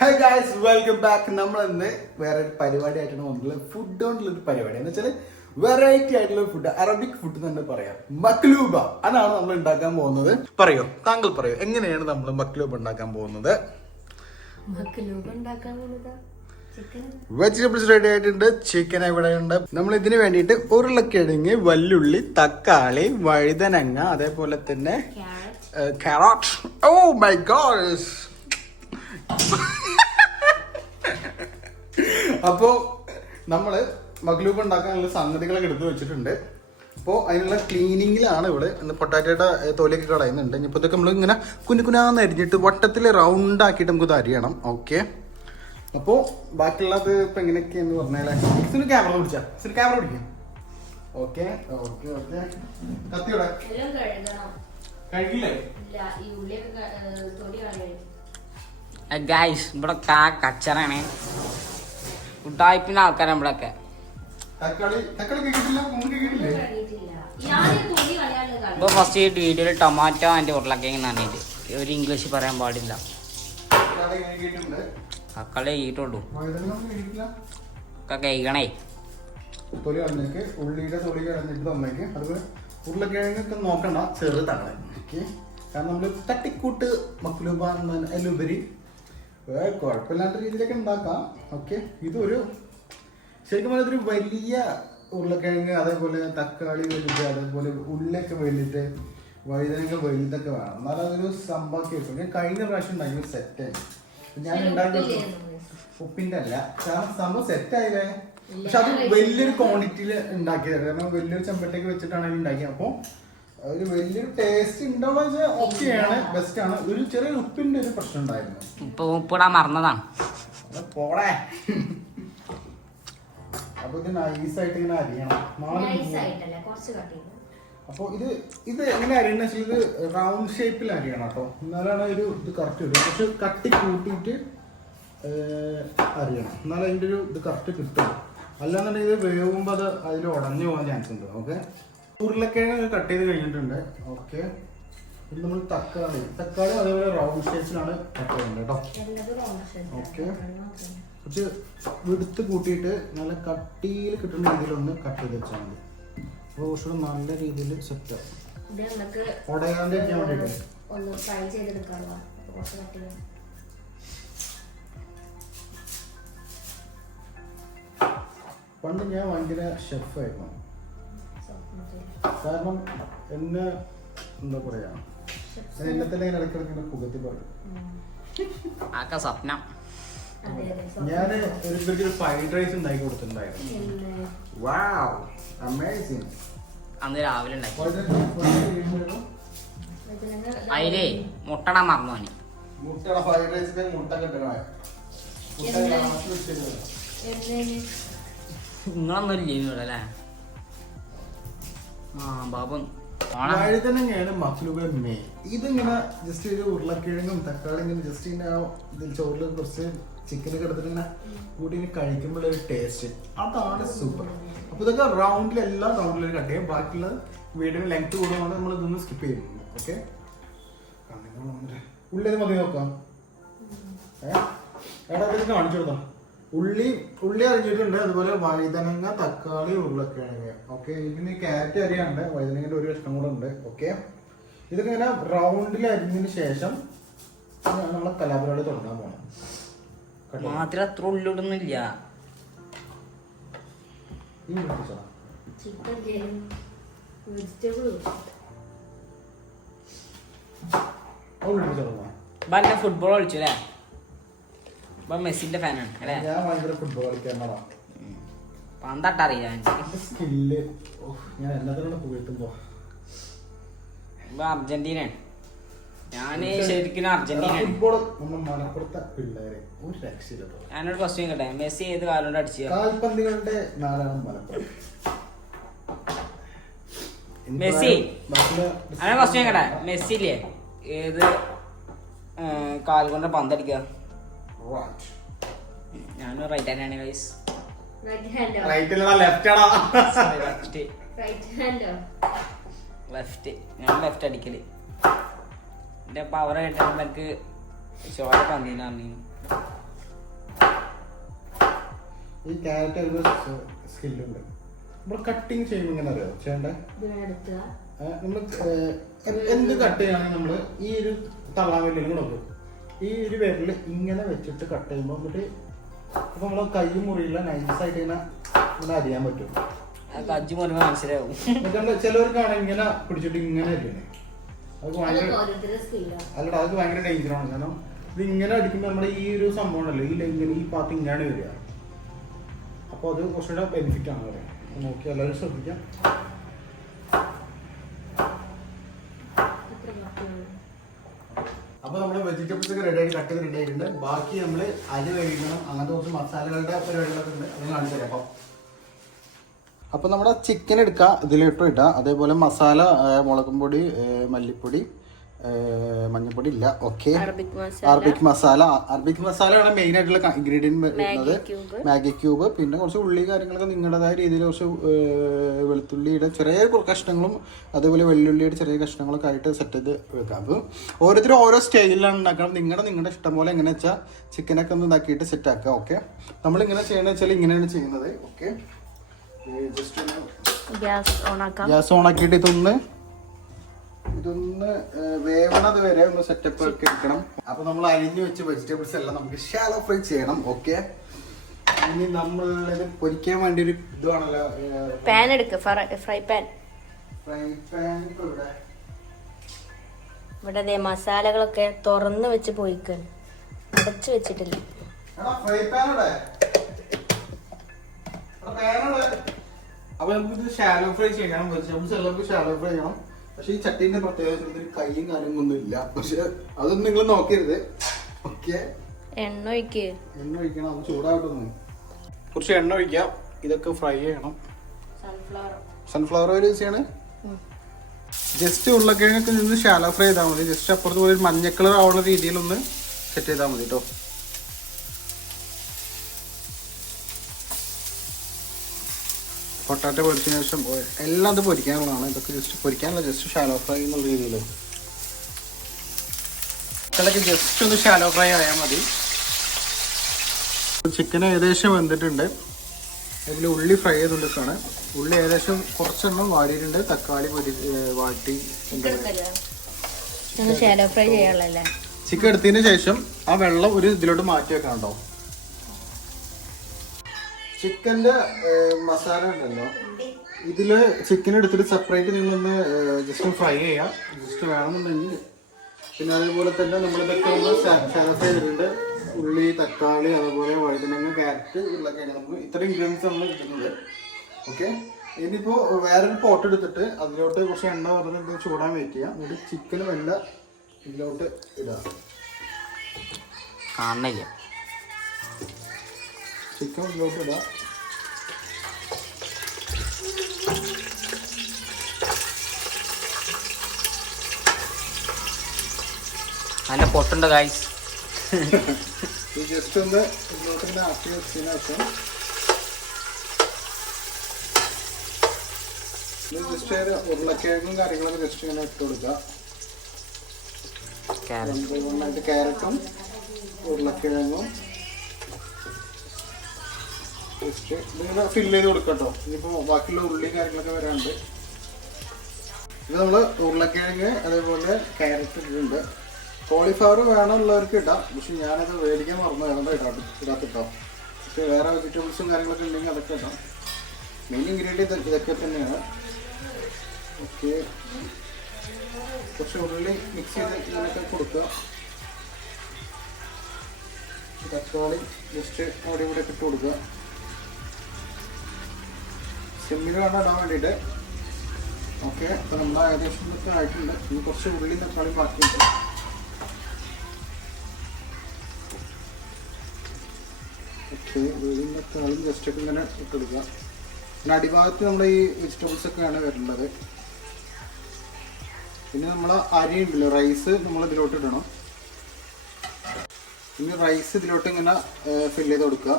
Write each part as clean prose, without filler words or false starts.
High guys, welcome back. നമ്മൾ ഇന്ന് വേറെ ഒരു പരിപാടി ആയിട്ടാണ് വന്നിട്ടുള്ളത്. ഫുഡ് കൊണ്ടുള്ളൊരു പരിപാടി എന്ന് വെച്ചാൽ വെറൈറ്റി ആയിട്ടുള്ള ഫുഡ്, അറബിക് ഫുഡ് തന്നെ പറയാം. മക്ലൂബ അതാണ് നമ്മൾ ഉണ്ടാക്കാൻ പോകുന്നത്. പറയോ, താങ്കൾ പറയോ, എങ്ങനെയാണ് നമ്മൾ മക്ലൂബ ഉണ്ടാക്കാൻ പോകുന്നത്? വെജിറ്റബിൾസ് റെഡി ആയിട്ടുണ്ട്. ചിക്കൻ ഇവിടെ ഉണ്ട്. നമ്മൾ ഇതിന് വേണ്ടിയിട്ട് ഉരുളക്കിഴങ്ങ്, വല്ലുള്ളി, തക്കാളി, വഴുതനങ്ങ, അതേപോലെ തന്നെ കാരറ്റ്. Oh my God. അപ്പോ നമ്മള് മഗ്ലൂബ് ഉണ്ടാക്കാനുള്ള സംഗതികളൊക്കെ എടുത്ത് വെച്ചിട്ടുണ്ട്. അപ്പോൾ അതിനുള്ള ക്ലീനിങ്ങിലാണ് ഇവിടെ. പൊട്ടാറ്റോയുടെ തൊലിയൊക്കെ കളയുന്നുണ്ട്. ഇനിയിപ്പോൾ ഇതൊക്കെ നമ്മൾ ഇങ്ങനെ കുനുകുനാന്ന് അരിഞ്ഞിട്ട് വട്ടത്തിൽ റൗണ്ട് ആക്കിയിട്ട് നമുക്ക് ഇത് അരിയണം. ഓക്കെ, അപ്പോൾ ബാക്കിയുള്ളത് ഇപ്പം എങ്ങനെയൊക്കെയെന്ന് പറഞ്ഞാലേ ക്യാമറ പിടിച്ചാ ക്യാമറ പിടിക്കും. Okay okay okay. കത്തിയോടെ കഴിക്കില്ലേ? ഗൈസ്, ഇവിടെ കച്ചറാണ്. ഉടായ്പിന്റെ ആൾക്കാരാണ് ഇവിടെയൊക്കെ. ഇപ്പൊ ഫസ്റ്റ് ഈ വീഡിയോയിൽ ടൊമാറ്റോ ആൻഡ് ഉരുളക്കിഴങ്ങ് പറഞ്ഞിട്ട് ഒരു ഇംഗ്ലീഷ് പറയാൻ പാടില്ല. തക്കാളി കഴിയിട്ടുള്ളൂ ഒക്കെ കഴിക്കണേ. തൊലി കളഞ്ഞേക്ക്, ഉള്ളിയുടെ തൊലി കളഞ്ഞിട്ട് തന്നേക്ക്. അതുപോലെ ഉരുളക്കിഴങ്ങൊക്കെ നോക്കണ്ട, ചെറുതാണ്. ഓക്കെ, കാരണം നമ്മൾ തട്ടിക്കൂട്ട് മക്ലൂബ അതിലുപരി കുഴപ്പമില്ലാത്ത രീതിയിലൊക്കെ ഉണ്ടാക്കാം. ഓക്കെ, ഇതൊരു ശരിക്കും പറഞ്ഞാൽ ഇതൊരു വലിയ ഉരുളക്കിഴങ്ങ്, അതേപോലെ തക്കാളി വലുത്, അതേപോലെ ഉള്ളിയൊക്കെ വലുത്, വഴുതനങ്ങ വലുതൊക്കെ വേണം. എന്നാലും അതൊരു സംഭവമൊക്കെ വെക്കും. ഞാൻ കഴിഞ്ഞ പ്രാവശ്യം ഉണ്ടാക്കി സെറ്റായി. ഞാൻ ഉണ്ടാക്കി ഉപ്പിൻ്റെ അല്ല, കാരണം സംഭവം സെറ്റായില്ലേ. പക്ഷെ അത് വലിയൊരു ക്വാണ്ടിറ്റിയിൽ ഉണ്ടാക്കിയത്, കാരണം വലിയൊരു ചെമ്പട്ടേക്ക് വെച്ചിട്ടാണ് ഉണ്ടാക്കിയത്. അപ്പോൾ ഒരു വലിയൊരു ടേസ്റ്റ് ഉണ്ടോന്ന് വെച്ചാൽ ഓക്കെയാണ്, ബെസ്റ്റ് ആണ്. ഒരു ചെറിയ ഉപ്പിന്റെ ഒരു പ്രശ്നം ഉണ്ടായിരുന്നു. ഉപ്പിടാൻ മറന്നതാണ്. പോടേ. അപ്പൊ ഇത് നൈസായിട്ട് ഇങ്ങനെ അരിയണം. അപ്പൊ ഇത് എങ്ങനെ അരിയണം വെച്ചാൽ ഇത് റൗണ്ട് ഷേപ്പിൽ അരിയണം കേട്ടോ, എന്നാലാണ് ഒരു ഇത് കറക്റ്റ് വരും. പക്ഷെ കട്ടി കൂട്ടിയിട്ട് അരിയണം, എന്നാലും അതിൻ്റെ ഒരു ഇത് കറക്റ്റ് കിട്ടും. അല്ലാന്നുണ്ടെങ്കിൽ ഇത് വേവുമ്പോൾ അത് അതിൽ ഉടഞ്ഞു പോകാൻ ചാൻസ് ഉണ്ട്. ഓക്കെ, ഉരുളക്കിഴങ്ങ് കട്ട് ചെയ്ത് കഴിഞ്ഞിട്ടുണ്ട്. ഓക്കെ, ഇത് നമ്മൾ തക്കാളി അതേപോലെ റൗണ്ട് ഷേപ്പിലാണ് കട്ട് ചെയ്യുന്നത് കേട്ടോ. ഓക്കെ, കുറച്ച് വിടുത്ത് കൂട്ടിയിട്ട് നല്ല കട്ടിയിൽ കിട്ടുന്ന രീതിയിലൊന്ന് കട്ട് ചെയ്ത് വെച്ചാൽ മതി. അപ്പോൾ കുറച്ചുകൂടെ നല്ല രീതിയിൽ സെറ്റ് ആവും. ഉടയാണ്ടിരിക്കാൻ വേണ്ടിയിട്ട് പണ്ട് ഞാൻ ഭയങ്കര ഷെഫായിരുന്നു. കാരണം എന്നെ എന്താ പറയാ, എന്നെ തന്നെ ഇടയ്ക്കിടയ്ക്ക് പുകത്തി പറയും. സ്വപ്നം. ഞാൻ ഒരു ഫ്രൈഡ് റൈസ് ഉണ്ടാക്കി കൊടുത്തിട്ടുണ്ടായിരുന്നു. വാവ്, അമേസിങ്. അന്ന് രാവിലെ ഉണ്ടാക്കി. അതിലേ മുട്ടട മറന്നു. മുട്ടയുടെ ഫ്രൈഡ് റൈസിന്റെ മുട്ട കിട്ടണേ. നിങ്ങളൊന്നും ഇല്ലേ അല്ലേ? വഴുതനങ്ങയാണ് മക്ലൂബ മെയിൻ. ഇതിങ്ങനെ ജസ്റ്റ് ഒരു ഉരുളക്കിഴങ്ങും തക്കാളി ഇങ്ങനെ ജസ്റ്റ് ഇങ്ങനെ ഇതിൽ ചോറിൽ കുറച്ച് ചിക്കനൊക്കെ എടുത്തിട്ട് ഇങ്ങനെ കൂടി കഴിക്കുമ്പോൾ ഒരു ടേസ്റ്റ്, അതാണ് സൂപ്പർ. അപ്പൊ ഇതൊക്കെ റൗണ്ടിൽ എല്ലാ റൗണ്ടിലും കട്ട് ചെയ്യും. ബാക്കിയുള്ള വീഡിയോ ലെങ്ത് കൂടുന്നതുകൊണ്ട് നമ്മൾ ഇതൊന്ന് സ്കിപ്പ് ചെയ്യുന്നു. ഓക്കെ, ഉള്ളി മതി നോക്കാം. എടാ ഇത് കാണിച്ചു കൊടുത്താ. ഉള്ളി അരിഞ്ഞിട്ടുണ്ട്, അതുപോലെ വഴുതനങ്ങ, തക്കാളി, ഉരുളക്കിഴങ്ങ്. ഓക്കെ, ഇതിന് ക്യാരറ്റ് അരിയാണ്ട്, വഴുതനങ്ങയുടെ ഒരു കഷ്ണം കൂടെ ഉണ്ട്. ഓക്കെ, ഇതൊക്കെ ഇങ്ങനെ റൗണ്ടിൽ അരിഞ്ഞതിന് ശേഷം നമ്മളെ കലാപരിപാടി തുടങ്ങാൻ പോകണം. മാത്രം അത്ര ഉള്ളിടുന്നില്ല. ഫുട്ബോൾ കളിച്ചു അല്ലേ? മെസ്സിന്റെ ഫാനാണ് അല്ലേ? ഞാൻ ഭയങ്കര ഫുട്ബോൾ കളിക്കാനാ. പന്തട്ടറിയാ സ്കില്ല്. ഞാൻ എല്ലാത്തിനും പോയിട്ടുമ്പോ അർജന്റീനയാണ്. ഞാന് ശരിക്കും അർജന്റീന. ഞാനൊരു ക്വസ്റ്റ്യൻ കേട്ടെ, മെസ്സി ഏത് കാലം കൊണ്ട് അടിച്ചു? കാൽപന്തികളുടെ നാലാണ് മലപ്പുറം. മെസ്സി അങ്ങനെ ക്വസ്റ്റ്യൻ കേട്ടെ, മെസ്സി ഇല്ലേ ഏത് കാൽ കൊണ്ട് പന്തടിക്കുക? ഞാനും റൈറ്റ് ഹാൻഡ് ആണ് ഗൈസ്. ലെഫ്റ്റ്. ഞാൻ ലെഫ്റ്റ് അടിക്കല്. എന്റെ പവർ കേട്ടാൽ എനിക്ക് ചോര പന്തീന്ന് പറഞ്ഞു. ഈ ക്യാരറ്റ് ഒരു സ്കില്ലുണ്ട്. നമ്മൾ കട്ടിങ് ചെയ്യുമ്പോൾ ഇങ്ങനെ അറിയാം ചെയ്യണ്ടേ? നമ്മൾ എന്ത് കട്ട് ചെയ്യുകയാണെങ്കിൽ നമ്മൾ ഈ ഒരു തള്ളാവില്ലും കൂടെ നോക്കും. ഈ ഒരു വിരൽ ഇങ്ങനെ വെച്ചിട്ട് കട്ട് ചെയ്യുമ്പോൾ എന്നിട്ട് അപ്പൊ നമ്മളെ കൈ മുറിയില്ല, നൈസായിട്ട് ഇങ്ങനെ അറിയാൻ പറ്റും. മനസ്സിലാവും. ചിലവർക്കാണ് ഇങ്ങനെ പിടിച്ചിട്ട് ഇങ്ങനെ അരിയണേ. അതൊക്കെ ഭയങ്കര അല്ലടാ, അതൊക്കെ ഭയങ്കര ഡേഞ്ചറാണ്. കാരണം ഇത് ഇങ്ങനെ അടിക്കുമ്പോൾ നമ്മുടെ ഈ ഒരു സംഭവം ഉണ്ടല്ലോ, ഈ പാർട്ട് ഇങ്ങനെയാണ് വരിക. അപ്പോൾ അത് കുറച്ചുകൂടെ ബെനിഫിറ്റ് ആണ് പറയാം. നോക്കി എല്ലാവരും ശ്രദ്ധിക്കാം. അപ്പോൾ നമ്മുടെ വെജിറ്റബിൾസ് ഒക്കെ റെഡി ആയിട്ട് കട്ട് ചെയ്ത് റെഡി ആയിട്ടുണ്ട്. ബാക്കി നമ്മൾ അരി കഴിക്കണം, അങ്ങനത്തെ കുറച്ച് മസാലകളുടെ പരിപാടികളൊക്കെ ഉണ്ട്, അത് കാണിച്ചു തരാം. അപ്പോൾ നമ്മുടെ ചിക്കൻ എടുക്കുക, ഇതിലിട്ട് ഇടുക. അതേപോലെ മസാല, മുളകും പൊടി, മല്ലിപ്പൊടി, മഞ്ഞൾപ്പൊടി ഇല്ല, ഓക്കെ. അറബിക് മസാലയാണ് മെയിൻ ആയിട്ടുള്ള ഇൻഗ്രീഡിയൻറ്റ് വരുന്നത്. മാഗി ക്യൂബ്, പിന്നെ കുറച്ച് ഉള്ളി കാര്യങ്ങളൊക്കെ നിങ്ങളുടേതായ രീതിയിൽ കുറച്ച് വെളുത്തുള്ളിയുടെ ചെറിയ കഷ്ണങ്ങളും അതേപോലെ വെള്ളുള്ളിയുടെ ചെറിയ കഷ്ണങ്ങളൊക്കെ ആയിട്ട് സെറ്റ് ചെയ്ത് വെക്കാം. അപ്പോൾ ഓരോരുത്തരും ഓരോ സ്റ്റൈലിലാണ് ഉണ്ടാക്കണം. നിങ്ങളുടെ ഇഷ്ടം പോലെ എങ്ങനെ വെച്ചാൽ ചിക്കനൊക്കെ ഒന്ന് ഇതാക്കിയിട്ട് സെറ്റ് ആക്കുക, ഓക്കെ. നമ്മളിങ്ങനെ ചെയ്യണമെന്ന് വെച്ചാൽ ഇങ്ങനെയാണ് ചെയ്യുന്നത്, ഓക്കെ. ഗ്യാസ് ഓണാക്കിയിട്ട് ഇതൊന്ന് വേവണത് വരെ ഒന്ന് സെറ്റപ്പ് ഒക്കെ എടുക്കണം. അപ്പൊ നമ്മൾ അരിഞ്ഞു വെച്ച വെജിറ്റബിൾസ് എല്ലാം നമുക്ക് ഷാലോ ഫ്രൈ ചെയ്യണം, ഓക്കെ. ഇനി നമ്മൾ ഇത് പൊരിക്കാൻ വേണ്ടി ഒരു ഇതാണല്ലോ, പാൻ എടുക്ക, ഫ്രൈ പാൻ. ഇവിടെ മസാലകളൊക്കെ തുറന്ന് വെച്ച് പോയിക്കാൻ, അടച്ചു വെച്ചിട്ടില്ല. അപ്പൊ നമുക്കിത് ഷാലോ ഫ്രൈ ചെയ്യണം. വെജിറ്റബിൾസ് എല്ലാം ഷാലോ ഫ്രൈ ചെയ്യണം. പക്ഷെ ഈ ചട്ടീന്റെ പ്രത്യേകത കൈയും കാര്യങ്ങളൊന്നും ഇല്ല. പക്ഷെ അതൊന്നും നിങ്ങൾ നോക്കരുത്, ഓക്കെ. എണ്ണ ഒഴിക്കണം, അത് ചൂടാകട്ടെ. കുറച്ച് എണ്ണ ഒഴിക്കാം. ഇതൊക്കെ ഫ്രൈ ചെയ്യണം. സൺഫ്ലവർ ഓയിൽ യൂസ് ചെയ്യണേ. ജസ്റ്റ് ഉരുളക്കിഴങ്ങൊക്കെ നിന്ന് ഷാലോ ഫ്രൈ ചെയ്താൽ മതി. ജസ്റ്റ് അപ്പുറത്ത് പോയി മഞ്ഞ കളർ ആവുന്ന രീതിയിലൊന്ന് സെറ്റ് ചെയ്താൽ മതി കേട്ടോ. പൊട്ടാറ്റോ പൊരിച്ചതിന് ശേഷം എല്ലാം അത് പൊരിക്കാനുള്ളതാണ്. ഇതൊക്കെ ജസ്റ്റ് പൊരിക്കാനുള്ള, ജസ്റ്റ് ഷാലോ ഫ്രൈ എന്നുള്ള രീതിയിൽ ഇതൊക്കെ ജസ്റ്റ് ഒന്ന് ഷാലോ ഫ്രൈ ആയാൽ മതി. ചിക്കൻ ഏകദേശം വെന്തിട്ടുണ്ട്. അതുപോലെ ഉള്ളി ഫ്രൈ ചെയ്തുകൊണ്ടിരിക്കുകയാണ്. ഉള്ളി ഏകദേശം കുറച്ചെണ്ണം വാടിയിട്ടുണ്ട്. തക്കാളി വാട്ടി ചിക്കൻ എടുത്തതിന് ശേഷം ആ വെള്ളം ഒരു ഇതിലോട്ട് മാറ്റി വെക്കണം കേട്ടോ. ചിക്കൻ്റെ മസാല ഉണ്ടല്ലോ, ഇതില് ചിക്കൻ എടുത്തിട്ട് സെപ്പറേറ്റ് നിങ്ങളൊന്ന് ജസ്റ്റ് ഫ്രൈ ചെയ്യാം. ജസ്റ്റ് വേണമെന്നുണ്ടെങ്കിൽ. പിന്നെ അതേപോലെ തന്നെ നമ്മളിതൊക്കെ ഒന്ന് ഷാലോ ഫ്രൈ ചെയ്തിട്ടുണ്ട്. ഉള്ളി, തക്കാളി, അതുപോലെ വഴുതനങ്ങ, ക്യാരറ്റ്, ഉരുളക്കിഴങ്ങ്, നമുക്ക് ഇത്ര ഇൻഗ്രീഡിയൻസ് നമ്മൾ ഇടുന്നത്, ഓക്കെ. ഇനിയിപ്പോൾ വേറൊരു പോട്ട് എടുത്തിട്ട് അതിലോട്ട് കുറച്ച് എണ്ണ പറഞ്ഞിട്ട് ചൂടാൻ വെയിറ്റ് ചെയ്യാം. എന്നിട്ട് ചിക്കനും എല്ലാം ഇതിലോട്ട് ഇടാം. കാണില്ല, ചിക്കൻ ഇതിലോട്ട് ഇടാം. നല്ല പൊട്ടുണ്ട് ഗായ്സ്. ജസ്റ്റ് ഒന്ന് ഇതിലോട്ട് ആക്കി വെച്ചതിന് ശേഷം ജസ്റ്റ് ഉരുളക്കിഴങ്ങും കാര്യങ്ങളൊക്കെ ജസ്റ്റ് ഇങ്ങനെ ഇട്ട് കൊടുക്കുക. ക്യാരറ്റും ഉരുളക്കിഴങ്ങും ജസ്റ്റ് ഇതിങ്ങനെ ഫില്ല് ചെയ്ത് കൊടുക്കാം കേട്ടോ. ഇനിയിപ്പോൾ ബാക്കിയുള്ള ഉള്ളി കാര്യങ്ങളൊക്കെ വരാണ്ട്. ഇത് നമ്മൾ ഉരുളക്കിഴങ്ങ് അതേപോലെ ക്യാരറ്റ് ഇട്ടിട്ടുണ്ട്. കോളിഫ്ലവർ വേണമുള്ളവർക്ക് ഇടാം, പക്ഷെ ഞാനത് മേടിക്കാൻ മറന്നു, അതുകൊണ്ട് ഇടാത്തിട്ടോ. പക്ഷെ വേറെ വെജിറ്റബിൾസും കാര്യങ്ങളൊക്കെ ഉണ്ടെങ്കിൽ അതൊക്കെ ഇടാം. മെയിൻ ഇൻഗ്രീഡിയൻറ്റ് ഇതൊക്കെ തന്നെയാണ്, ഓക്കെ. കുറച്ച് ഉള്ളി മിക്സ് ചെയ്ത് ഇങ്ങനെയൊക്കെ കൊടുക്കുക. തക്കാളി ജസ്റ്റ് അവിടെ ഇവിടെ ഇട്ട് കൊടുക്കുക. സിമ്മിൽ വേണം ഇടാൻ വേണ്ടിയിട്ട്, ഓക്കെ. അപ്പോൾ നമ്മൾ ഏകദേശം ഇതൊക്കെ ആയിട്ടുണ്ട്. ഇനി കുറച്ച് ഉള്ളി തക്കാളി ബാക്കിയുണ്ട്. ഓക്കെ, ഉള്ളിയും തക്കാളിയും ജസ്റ്റ് ഒക്കെ ഇങ്ങനെ ഇട്ടെടുക്കുക. പിന്നെ അടിഭാഗത്ത് നമ്മുടെ ഈ വെജിറ്റബിൾസ് ഒക്കെയാണ് വരേണ്ടത്. പിന്നെ നമ്മൾ അരി ഉണ്ടല്ലോ, റൈസ് നമ്മൾ ഇതിലോട്ട് ഇടണം. പിന്നെ റൈസ് ഇതിലോട്ട് ഇങ്ങനെ ഫില്ല് ചെയ്ത് കൊടുക്കുക.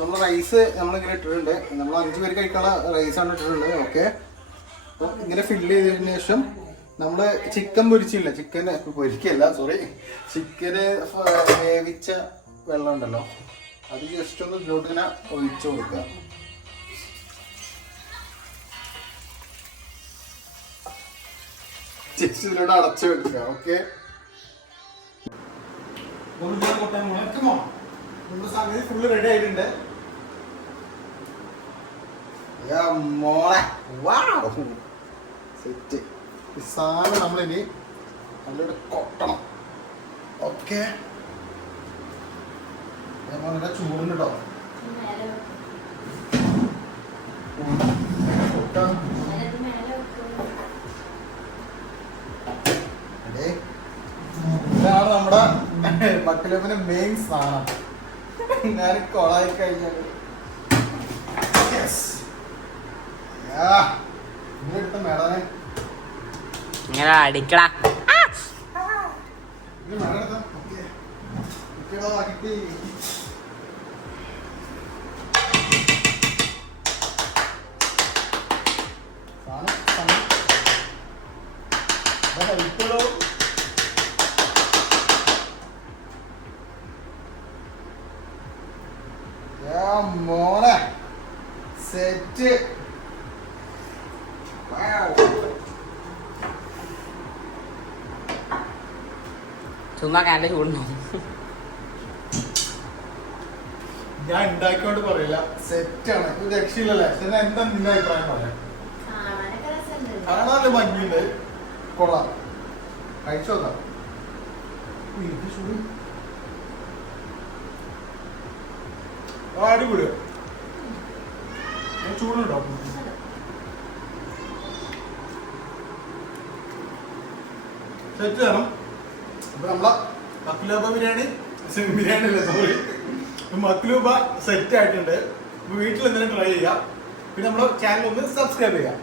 നമ്മൾ റൈസ് നമ്മളിങ്ങനെ ഇട്ടിട്ടുണ്ട്. നമ്മൾ 5 പേര് കഴിക്കാനുള്ള റൈസാണ് ഇട്ടിട്ടുള്ളത്, ഓക്കെ. അപ്പോൾ ഇങ്ങനെ ഫില്ല് ചെയ്തതിന് ശേഷം നമ്മൾ ചിക്കൻ പൊരിച്ചില്ല, ചിക്കന് പൊരിക്കല്ല, സോറി, ചിക്കന് വേവിച്ച വെള്ളം ഉണ്ടല്ലോ, അത് ജസ്റ്റ് ഒന്ന് ഇതിലോട്ട് ഇങ്ങനെ ഒഴിച്ചു കൊടുക്കുക. ജസ്റ്റ് ഇതിലോട്ട് അടച്ചു വെക്കുക. ഓക്കെ, നമ്മുടെ സംഗതി ഫുള്ള് റെഡി ആയിട്ടുണ്ട്. മോളെ സെറ്റ്. ഈ സാധനം നമ്മളിനി നല്ലോണം കൊട്ടണം. ഓക്കെ, നല്ല ചൂടുണ്ട് കേട്ടോ. ഇതാണ് നമ്മുടെ മക്കളെ മെയിൻ സാധനം. ഞാൻ കൊളായി കഴിഞ്ഞാൽ എടുത്ത മേടാനെ ഇങ്ങനെ അടിക്കടാ. കിട്ടി. മോനെ സെറ്റ്. ചുമ്മാ കാലിന്റെ ചൂടുണ്ടോ? ഞാൻ ഉണ്ടാക്കിയോണ്ട് പറയില്ല, സെറ്റാണ്. ഇത് രക്ഷയില്ലല്ലേ? എന്താ നിന്റെ അഭിപ്രായം പറയാം? കാണാനല്ലേ ഭംഗിയുണ്ട്, കൊള്ളാം. കഴിച്ചു നോക്കാം. അടിപൊളി. ചൂടുണ്ടോ? സെറ്റ് വേണം. അപ്പൊ നമ്മളെ മക്ലൂബ ബിരിയാണി അല്ലേ, സോറി, മക്ലൂബ സെറ്റ് ആയിട്ടുണ്ട്. വീട്ടിൽ എന്തെങ്കിലും ട്രൈ ചെയ്യാം. പിന്നെ നമ്മുടെ ചാനൽ ഒന്ന് സബ്സ്ക്രൈബ് ചെയ്യാം.